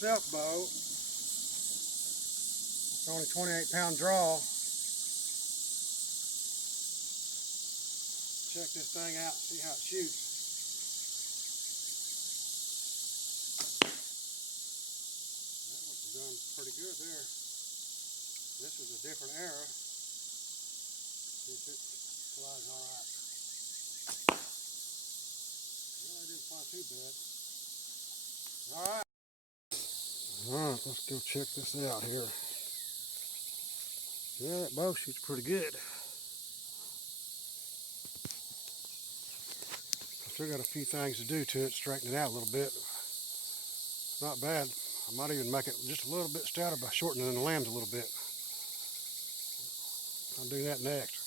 self-bow. It's only 28-pound draw. Check this thing out, see how it shoots. That was done pretty good there. This is a different arrow. See if it flies all right. Well, it didn't fly too bad. All right. All right, let's go check this out here. Yeah, that bow shoots pretty good. I still got a few things to do to it, straighten it out a little bit. Not bad. I might even make it just a little bit stouter by shortening the limbs a little bit. I'll do that next.